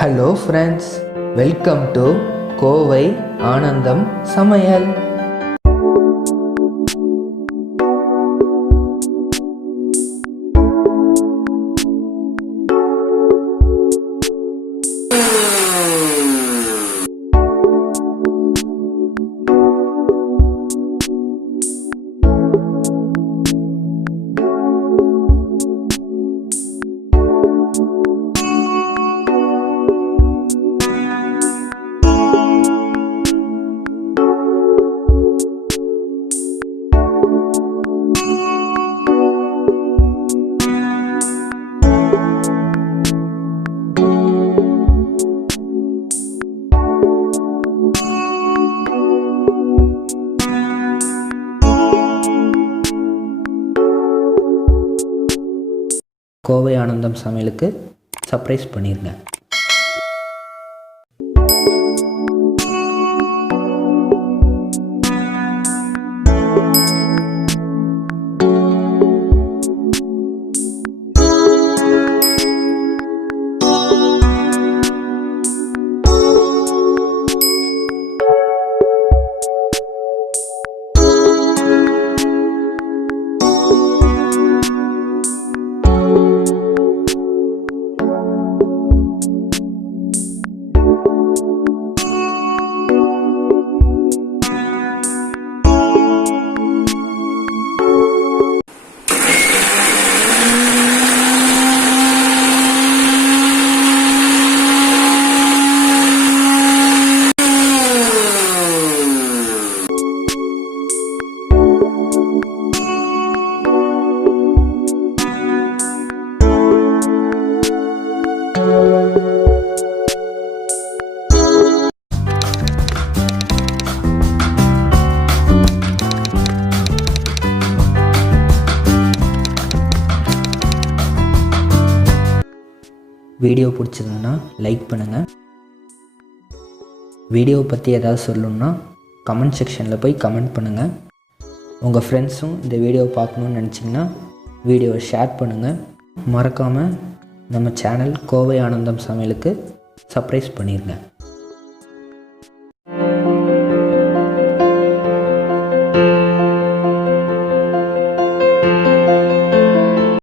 Hello friends, welcome to Kovai, Anandham, Samayal. Kovai ஆனந்தம் சமையலுக்கு surprise பண்ணிருங்க. வீடியோ பிடிச்சதுன்னா லைக் பண்ணுங்கள். வீடியோவை பற்றி ஏதாவது சொல்லணுன்னா கமெண்ட் செக்ஷனில் போய் கமெண்ட் பண்ணுங்கள். உங்கள் ஃப்ரெண்ட்ஸும் இந்த வீடியோவை பார்க்கணுன்னு நினச்சிங்கன்னா வீடியோவை ஷேர் பண்ணுங்கள். மறக்காமல் நம்ம சேனல் கோவை ஆனந்தம் சமையலுக்கு சப்ஸ்கிரைப் பண்ணிடுங்க.